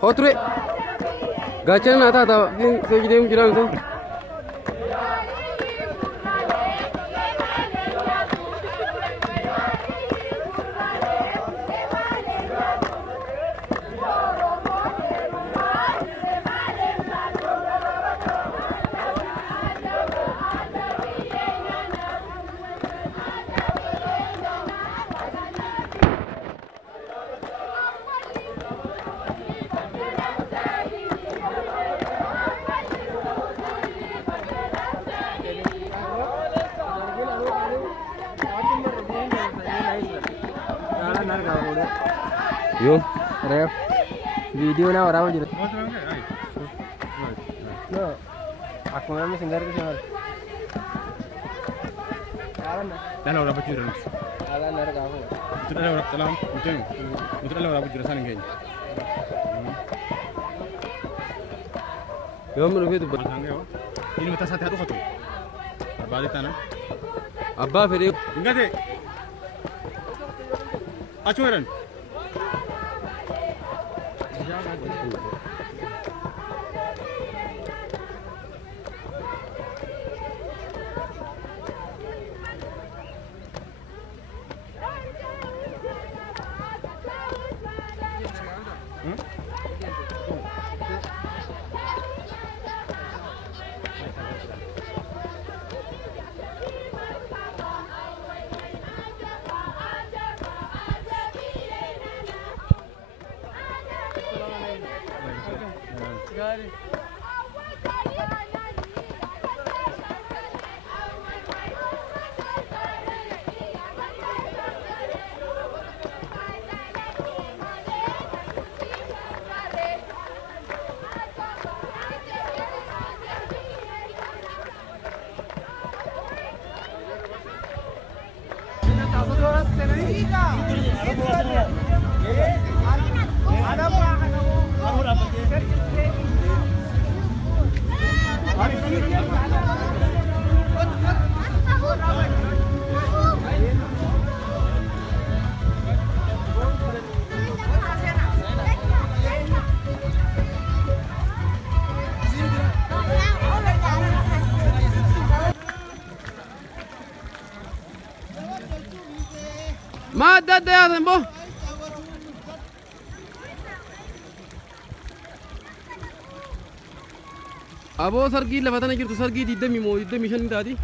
Otre. Gacana nata ta segidem kiran so. Yo, ref. Video na orang jadi. No, aku memang singgah ke sana. Dah lah orang bujur. Alah nara kamu. Betul lah orang telam, betul lah orang bujur sana ni. Yo, menurut itu betul. Ini mata satu satu. Balik tanah. Abba फिर Enggak deh. Acuran. Mada ya sembo. Abo sargi la pata nahi kirtu sargi di idde mission tadi.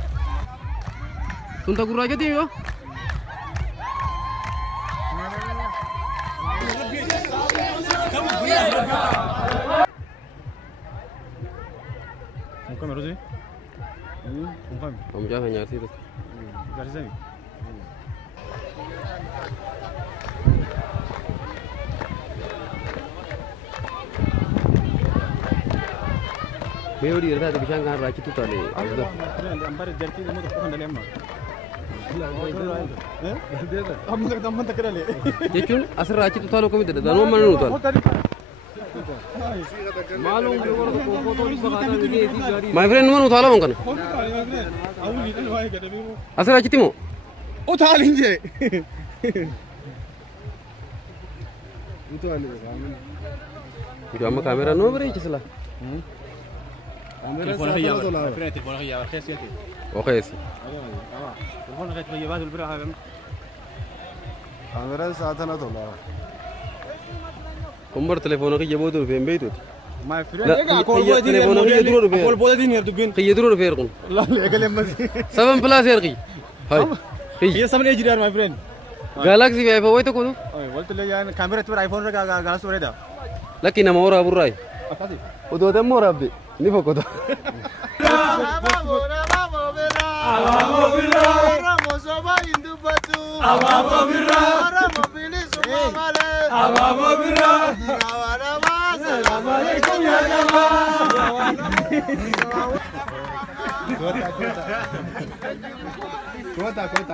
Tunta kurra ke tiyo. Muka meru sih. Muka. Om jangan nyari itu. Dari sini. Meori irda tu bisa ngan raci tu tadi. Ambar jerti mu tu kan dalam mak. Kamu tak tahu tak kerana. Jecun asal raci tu talo kami tidak. Dalam mana tu talo? Malum my friend mana tu talo mungkin? Asal raci timu? Oh thalin je. Itu ada. Itu amma kamera no beri cislah. Telepon lagi ya. Telepon lagi ya. Khas ya. Okay sih. Telepon lagi tu ya. Baru berapa kan? Kamera saatnya tu lah. Umbar telepon lagi jauh tu pembe itu. My friend. Telepon lagi dulu. Call boleh di ni tu bin. Kaya dulu fair kun. Allah legal masih. 7 plus air ki. Hai. ये सब नहीं Jirar my friend. Galaxy V5 वो तो कौन? ओए बोल तो ले यार कैमरा तो iPhone रे गाना सुरे दा. Laki nama orang aburai. Apa sih? Udah ada mau rabi. Ni foto.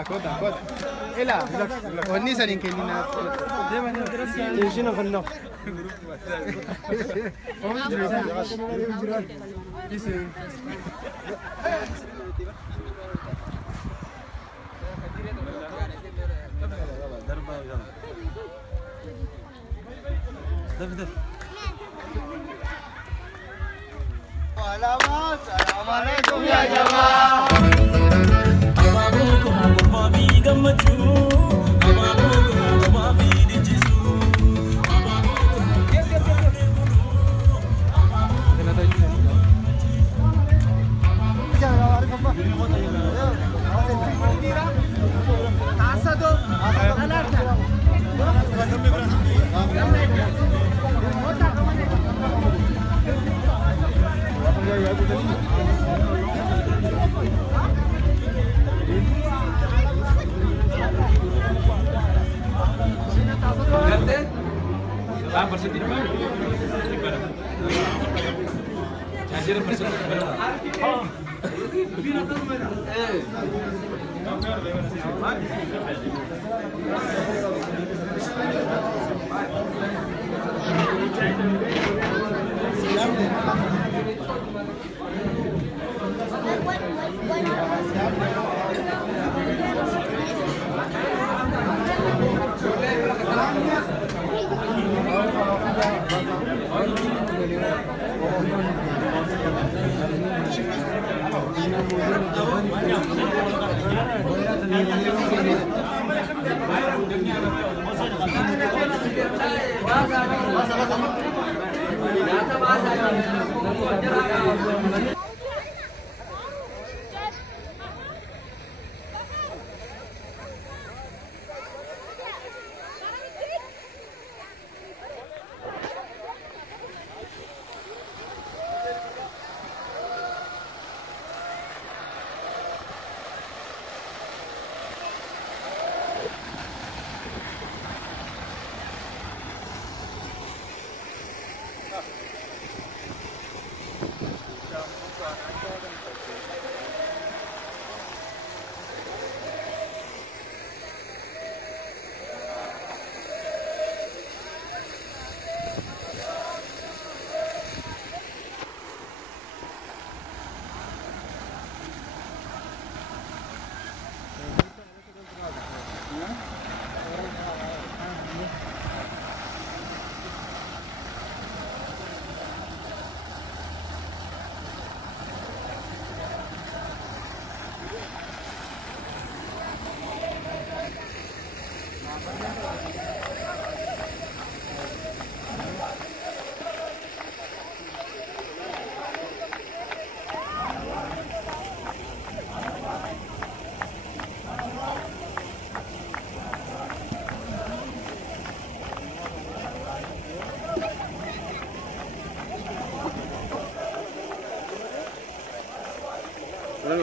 Kota. Ela, oni saling kelina. Sino kanno. Salam alaikum ya jamaah.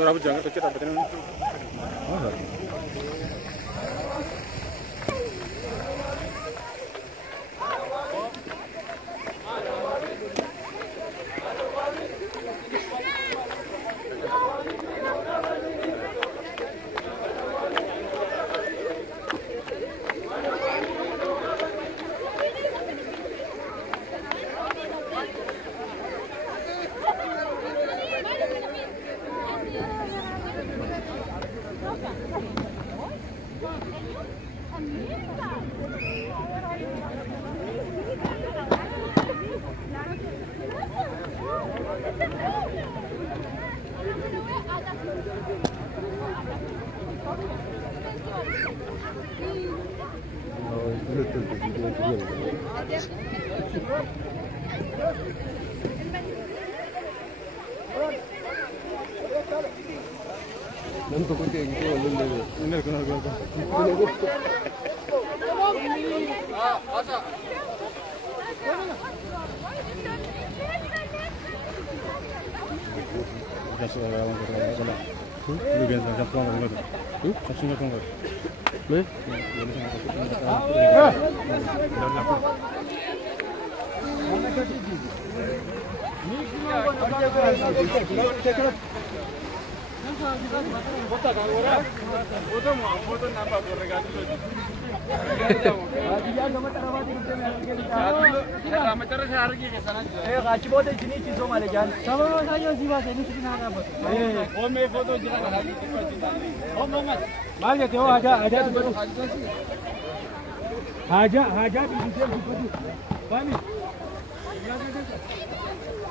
Rambut jangan kecil rambutnya.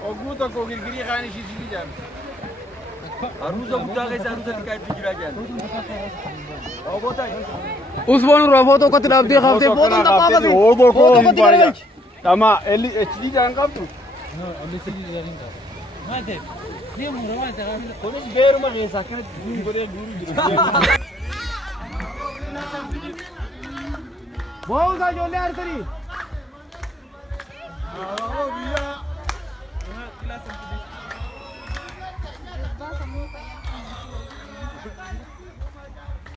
Oguuta koo girgirii kaan ishii sii jaan. Aruusa guddaa keessa aruusa xiqqaa itti jira jaan. Usman irraa footoo akkatti dhaabdee kaaftee footoon taphaa qabdi. Footoo akkatti galchi. Tama HD jaan qabdu. Kunis beeruma keessa akkatti godhee guuruu jira. Booda ijoollee artanii. Biyya.